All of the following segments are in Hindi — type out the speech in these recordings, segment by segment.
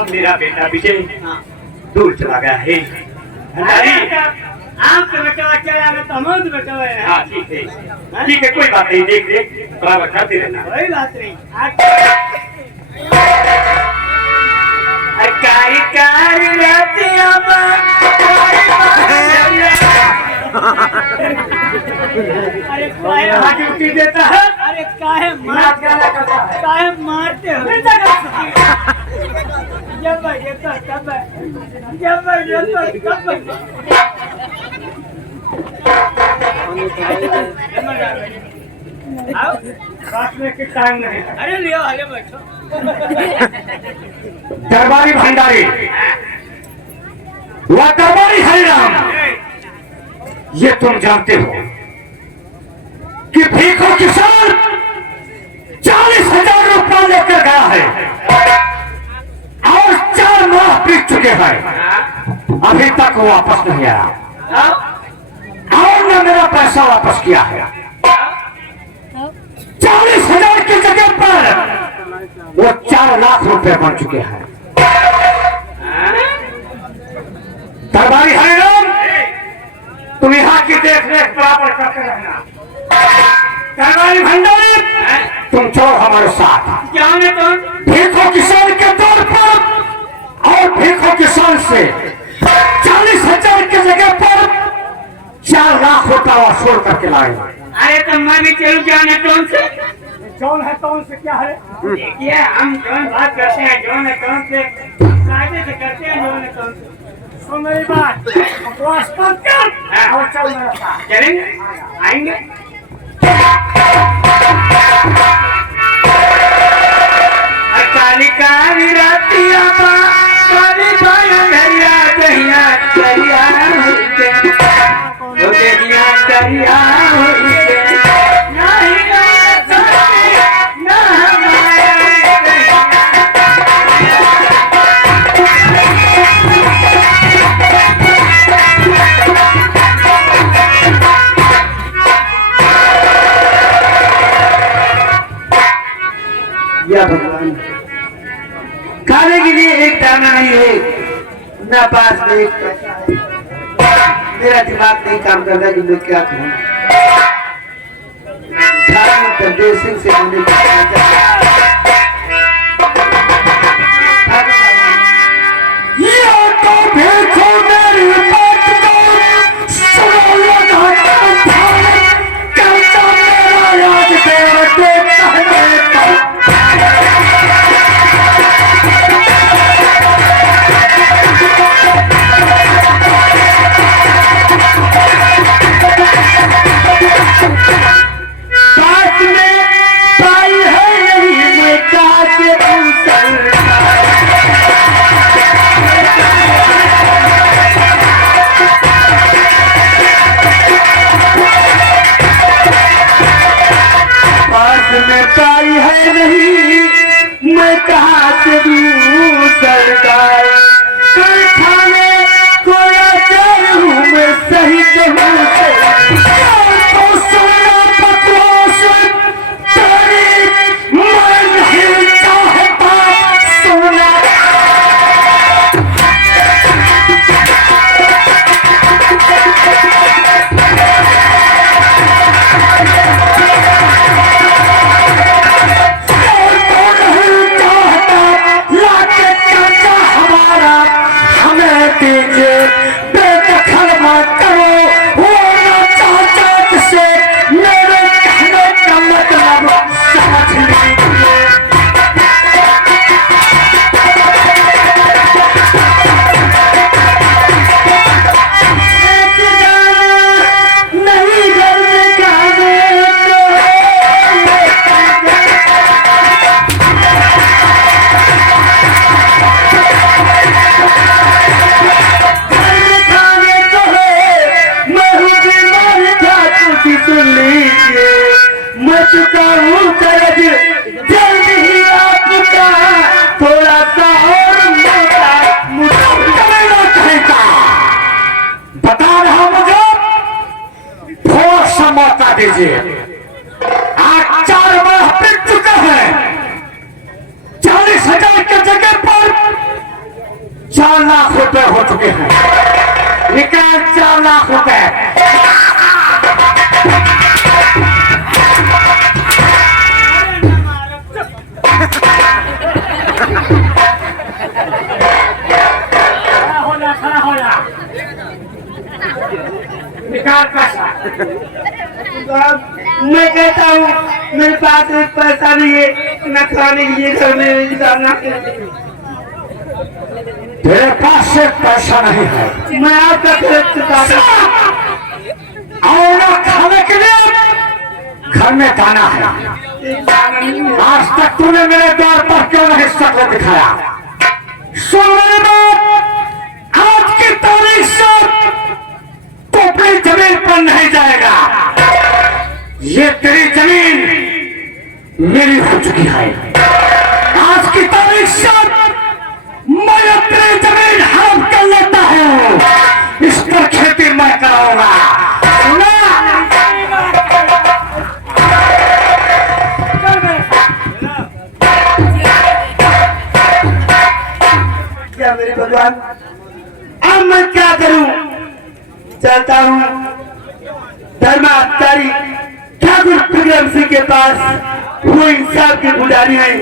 अब मेरा बेटा विजय दूर चला गया है। आपके बेटा चला गया तो हम तो बेटा है। हाँ ठीक है कोई बात नहीं, देख देख बराबर करते रहना। कोई बात नहीं। अरे ड्यूटी देता है। अरे काहे मारते हो? के टाइम नहीं। अरे लियो अरे बैठो। दरबारी भंडारी वह दरबारी हरिराम, ये तुम जानते हो कि भीखो किसान 40,000 रुपया लेकर गया है और 4 माह बीत चुके हैं, अभी तक वो वापस नहीं आया और न मेरा पैसा वापस किया है। 40,000 की जगह पर वो 4 लाख रुपए बन चुके हैं। दरबारी हरिराम, तुम यहाँ की देख रेख बराबर करते रहना। दरबारी भंडारी, तुम चलो हमारे साथ। जाने तो भीखो किसान के तौर पर और भीखो किसान से 40,000 की जगह पर 4 लाख रुपया वसूल करके लाए। अरे तो मैं भी चलूं जाने कौन से? कौन है कौन से क्या है? देखिए हम जौन बात करते हैं जौन है कौन से कायदे से करते हैं जौन है कौन से। सुन मेरी बात, बकवास मत कर और चल मेरे साथ। चलेंगे आएंगे। काली काली रातिया काली बाया दरिया दहिया दरिया हो दरिया दरिया हो नहीं ना हमारे या भगवान, खाने के लिए एक दाना नहीं है, ना पास में एक पैसा है। मेरा दिमाग नहीं काम कर रहा कि मैं क्या करूं। से दीजिए। आज 4 माह बीत चुका है, 40,000 की जगह पर 4 लाख रुपए हो चुके हैं। निकाल 4 लाख रुपए। निकाल पैसा। मैं कहता हूँ मेरे पास एक पैसा नहीं है, न खाने के लिए घर में जाना। तेरे पास से पैसा नहीं है। मैं आपका और ना खाने के लिए घर में दाना है। आज तक तूने मेरे द्वार पर क्यों नहीं शक्ल दिखाया? सुन मेरी बात, आज की तारीख से तू अपनी जमीन पर नहीं जाएगा। ये तेरी जमीन मेरी हो चुकी है। आज की तारीख से मैं तेरी जमीन हड़प कर लेता हूँ। इस पर खेती मैं कराऊंगा। सुना? क्या मेरे भगवान, अब मैं क्या करूं? चलता हूं धर्माधिकारी ठाकुर विक्रम सिंह के पास। वो इंसाफ के पुजारी हैं,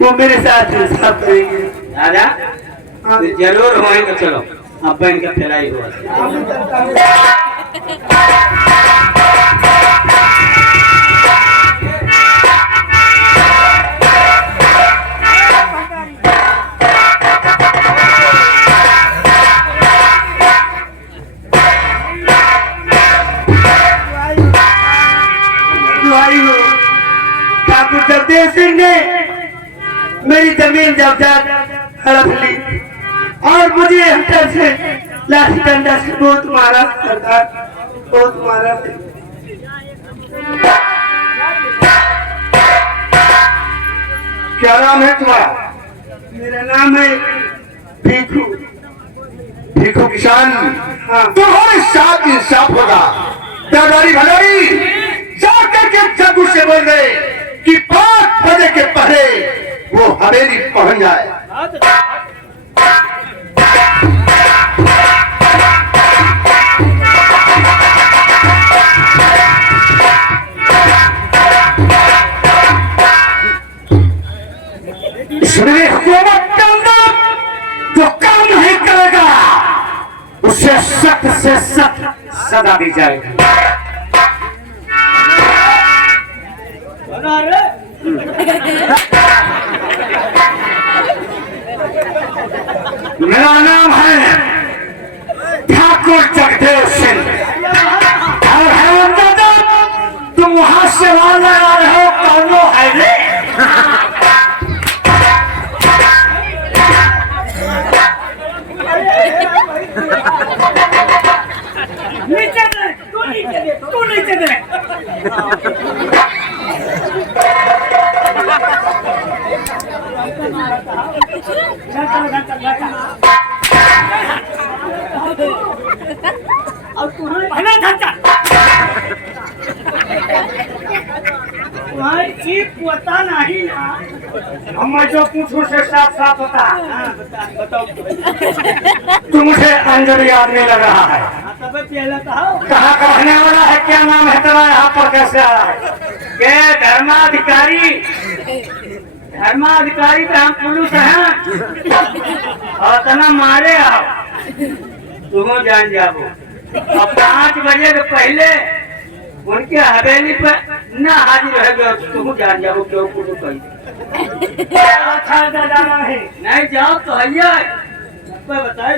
वो मेरे साथ इंसाफ करेंगे। दादा जरूर होएंगे। चलो अब बन के फैलाई हुआ ठाकुर जगदेव सिंह ने मेरी जमीन जब्त हड़प ली और मुझे हत्या से लाठी डंडा से बहुत मारा। सरकार बहुत मारा। क्या नाम है तुम्हारा? मेरा नाम है भीखू। भीखू किसान। हाँ। तुम्हारे साथ इंसाफ होगा। दादारी भदारी जाकर के जगू से बोल गए कि 5 बजे के पहले वो हवेली पहुंच जाए। इसलिए हुकूमत के अंदर जो काम नहीं करेगा उसे सख्त से सख्त सजा दी जाएगी। मेरा नाम है ठाकुर जगदेव सिंह और हेमंत दादा, तुम वहां से वहां लगा रहे हो। कौन लो है रे? नीचे दे, तू नीचे दे, तू नीचे दे। पहला धक्का तुम्हारी पता नहीं ना। हम जो पूछूं से साफ साफ होता। बताओ तू मुझे अंजलि आदमी लग रहा है। तब पहले कहा कहाँ का रहने वाला है? क्या नाम है तेरा? यहाँ पर कैसे आया है? के धर्माधिकारी पे हम पुलिस हैं और तना मारे आओ तुम जान जाओ। अब 5 बजे के पहले उनके हवेली पे न हाजिर रहेगा तुम जान जाओ। क्यों कुछ कही जाना है। नहीं जाओ तो हैया बताए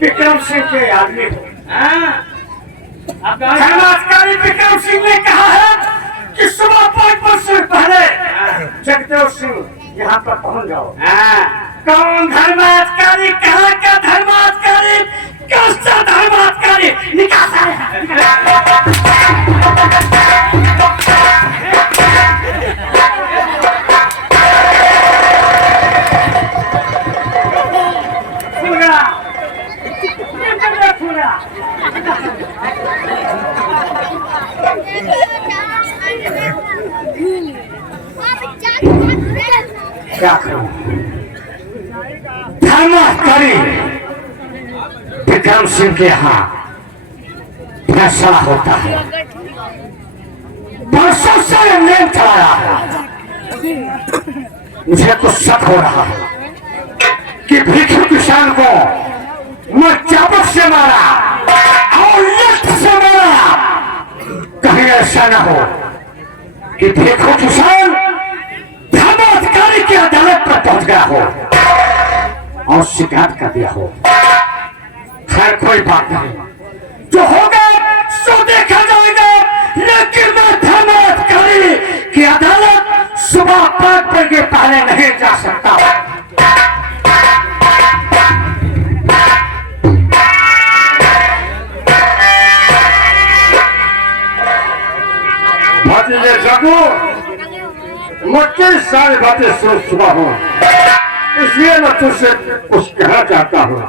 विक्रम सिंह के आदमी हो। हाँ धर्माधिकारी विक्रम सिंह ने कहा है कि सुबह 5 बजे से पहले जगदेव सिंह यहाँ पर पहुँच जाओ। कौन धर्माधिकारी? कहाँ का धर्माधिकारी? कैसा धर्माधिकारी? निकाल क्या करूं? धर्माधिकारी विक्रम सिंह के यहाँ फैसला होता है। वर्षों से नेम चलाया है। मुझे कुछ शक हो रहा है कि भिक्षु किसान को मैं चाबुक से मारा और लठ से मारा। कहीं ऐसा न हो कि भिक्षु किसान धर्माधिकारी की अदालत पर पहुंच गया हो और शिकायत कर दिया हो। खैर कोई बात नहीं, जो होगा सो देखा जाएगा। लेकिन मैं धर्माधिकारी की अदालत सुबह 5 बजे के पहले नहीं जा सकता। भतीजे जगू, मुझे सारी बातें सोच चुका हूँ, इसलिए मैं तुझसे कुछ कहना चाहता हूँ।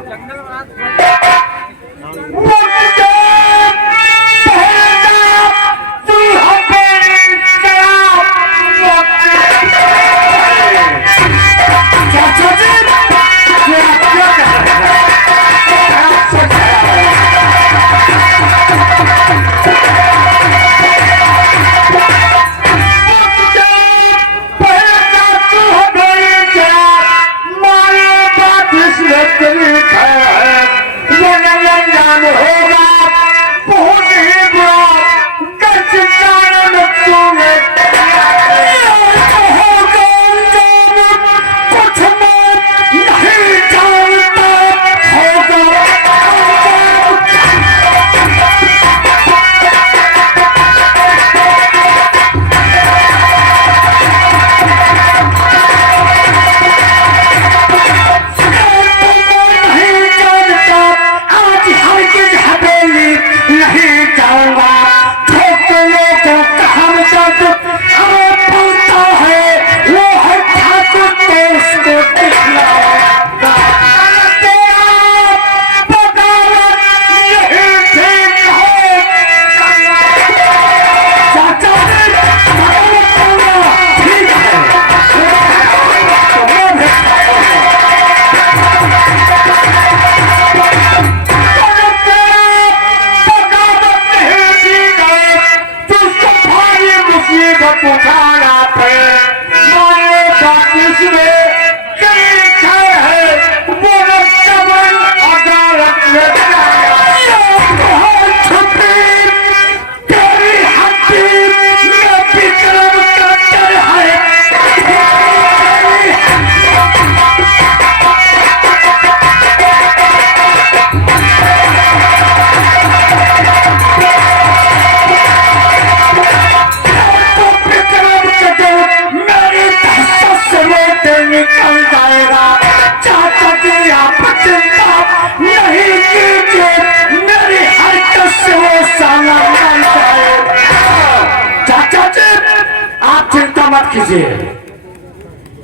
कीजिए,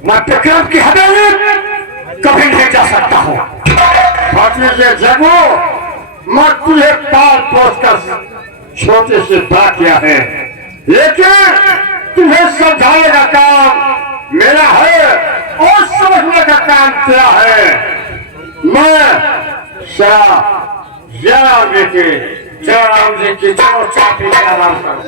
मैं विक्रम की हवेली कभी नहीं जा सकता हूँ। भतीजे जगो, मैं तुझे पाल पोस कर छोटे से बड़ा किया है, लेकिन तुझे समझाने का काम मेरा है और समझने का काम तेरा है। मैं जयराम जी की चोर चापी का आराम करूँ।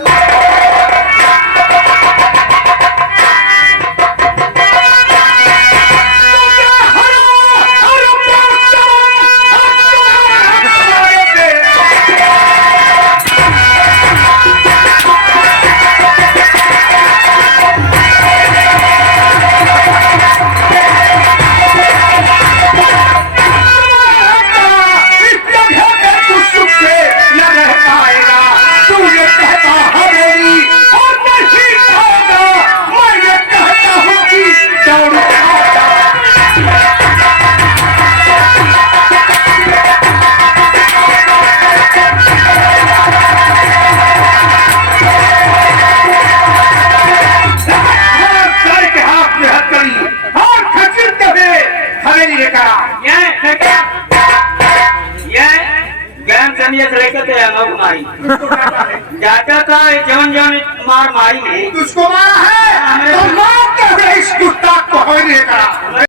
जाता था जौन जौन मार मारी है तुझको मारा